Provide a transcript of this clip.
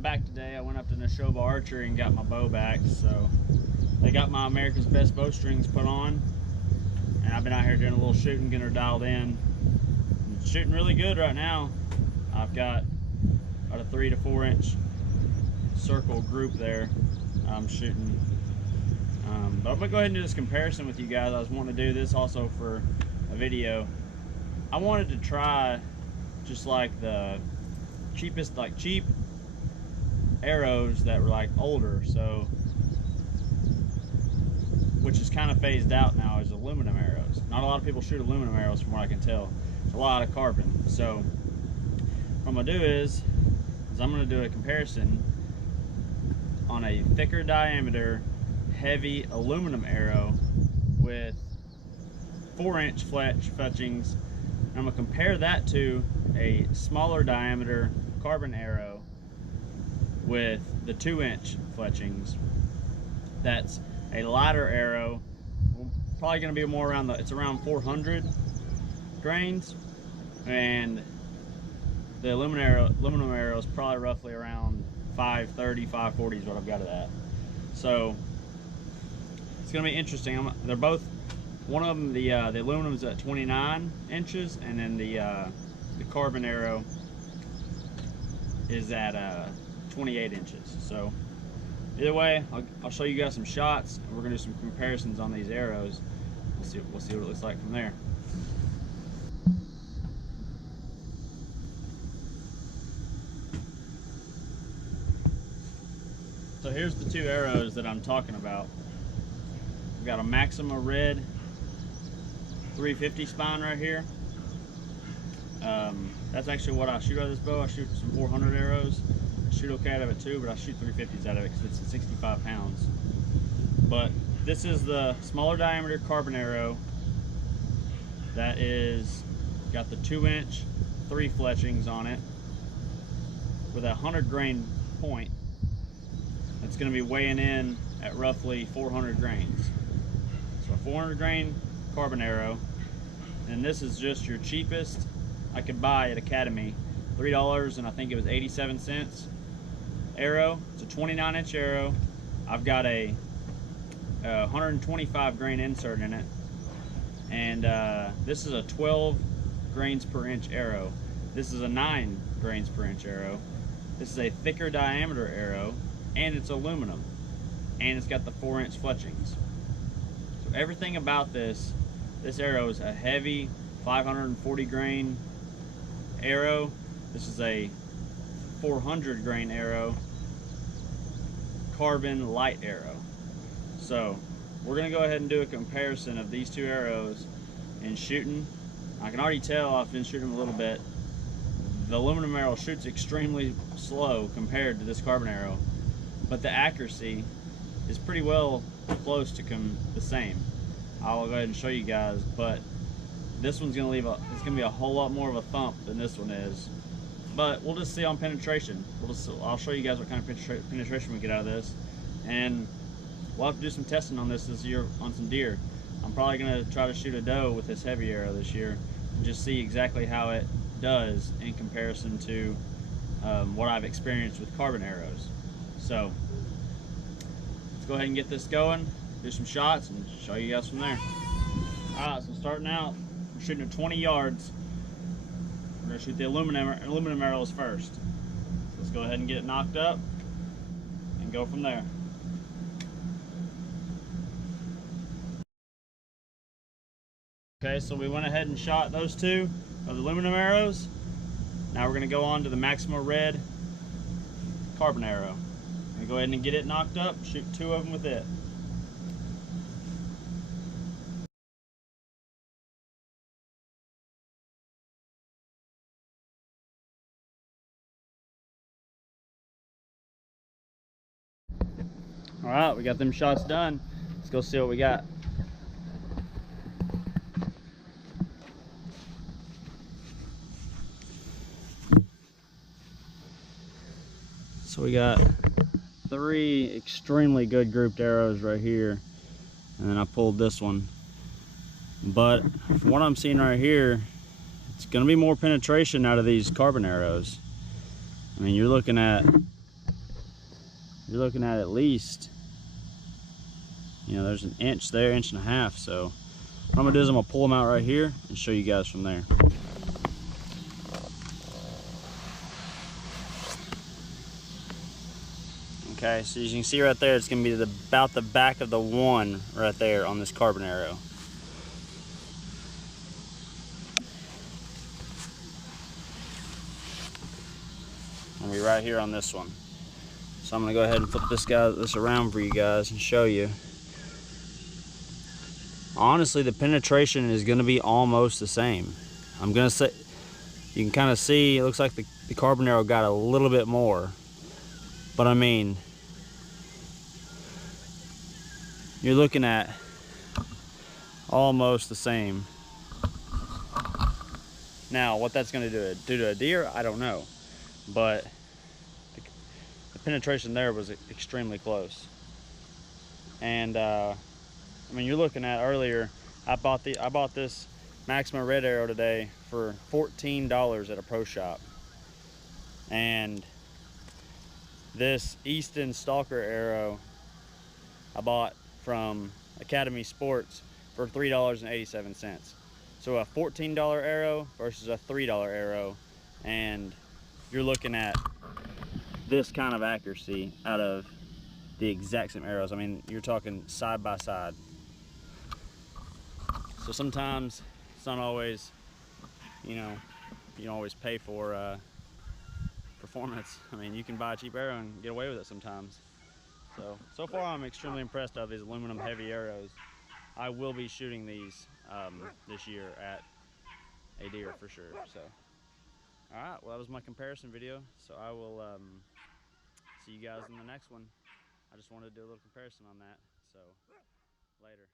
I'm back today. I went up to Neshoba Archery and got my bow back. So they got my America's Best bowstrings put on, and I've been out here doing a little shooting, getting her dialed in. I'm shooting really good right now. I've got about a 3 to 4 inch circle group there I'm shooting. But I'm gonna go ahead and do this comparison with you guys. I was wanting to do this also for a video. I wanted to try just like the cheapest, like cheap arrows that were like older, so which is kind of phased out now, is aluminum arrows. Not a lot of people shoot aluminum arrows from what I can tell. It's a lot of carbon. So what I'm gonna do is I'm gonna do a comparison on a thicker diameter heavy aluminum arrow with 4-inch fletchings. I'm gonna compare that to a smaller diameter carbon arrow with the 2-inch fletchings. That's a lighter arrow, probably gonna be more around it's around 400 grains, and the aluminum arrow is probably roughly around 530, 540 is what I've got it at. So it's gonna be interesting. They're both, one of them, the aluminum is at 29 inches, and then the carbon arrow is at 28 inches. So either way, I'll show you guys some shots, and we're gonna do some comparisons on these arrows. We'll see what it looks like from there. So here's the two arrows that I'm talking about. We've got a Maxima Red 350 spine right here. That's actually what I shoot out of this bow. I shoot some 400 arrows. I shoot okay out of it too, but I shoot 350s out of it because it's 65 pounds. But this is the smaller diameter carbon arrow that is got the 2-inch 3 fletchings on it with a 100 grain point. It's going to be weighing in at roughly 400 grains. So a 400 grain carbon arrow, and this is just your cheapest I could buy at Academy, $3 and I think it was 87 cents arrow. It's a 29-inch arrow. I've got a 125 grain insert in it, and this is a 12 grains per inch arrow. This is a 9 grains per inch arrow. This is a thicker diameter arrow, and it's aluminum, and it's got the 4-inch fletchings. So everything about this arrow is a heavy 540 grain arrow. This is a 400 grain arrow, carbon light arrow. So we're gonna go ahead and do a comparison of these two arrows in shooting. I can already tell, I've been shooting them a little bit. The aluminum arrow shoots extremely slow compared to this carbon arrow, but the accuracy is pretty well close to the same. I'll go ahead and show you guys, but this one's gonna it's gonna be a whole lot more of a thump than this one is. But we'll just see on penetration. I'll show you guys what kind of penetration we get out of this, and we'll have to do some testing on this year on some deer. I'm probably gonna try to shoot a doe with this heavy arrow this year and just see exactly how it does in comparison to what I've experienced with carbon arrows. So let's go ahead and get this going, do some shots, and show you guys from there. Alright, so starting out, we're shooting at 20 yards. We're going to shoot the aluminum arrows first. So let's go ahead and get it knocked up and go from there. Okay, so we went ahead and shot those two of the aluminum arrows. Now we're going to go on to the Maxima Red carbon arrow. I'm going to go ahead and get it knocked up, shoot 2 of them with it. All right, we got them shots done. Let's go see what we got. So we got 3 extremely good grouped arrows right here, and then I pulled this one. But from what I'm seeing right here, it's going to be more penetration out of these carbon arrows. I mean, you're looking at you're looking at least, you know, there's an inch there, inch and a half. So what I'm gonna do is I'm gonna pull them out right here and show you guys from there. Okay, so as you can see right there, it's gonna be about the back of the one right there on this carbon arrow. Gonna be right here on this one. So I'm gonna go ahead and flip this around for you guys and show you. Honestly, the penetration is gonna be almost the same. I'm gonna say, you can kind of see, it looks like the carbon arrow got a little bit more. But I mean, you're looking at almost the same. Now, what that's gonna do to a deer, I don't know. But the penetration there was extremely close. And I mean, you're looking at earlier, I bought this Maxima Red arrow today for $14 at a pro shop. And this Easton Stalker arrow I bought from Academy Sports for $3.87. So a $14 arrow versus a $3 arrow, and you're looking at this kind of accuracy out of the exact same arrows. I mean, you're talking side by side. So sometimes it's not always, you know, you don't always pay for performance. I mean, you can buy a cheap arrow and get away with it sometimes. So far I'm extremely impressed of these aluminum heavy arrows. I will be shooting these this year at a deer for sure. So, all right, well, that was my comparison video. So I will see you guys in the next one. I just wanted to do a little comparison on that. So later.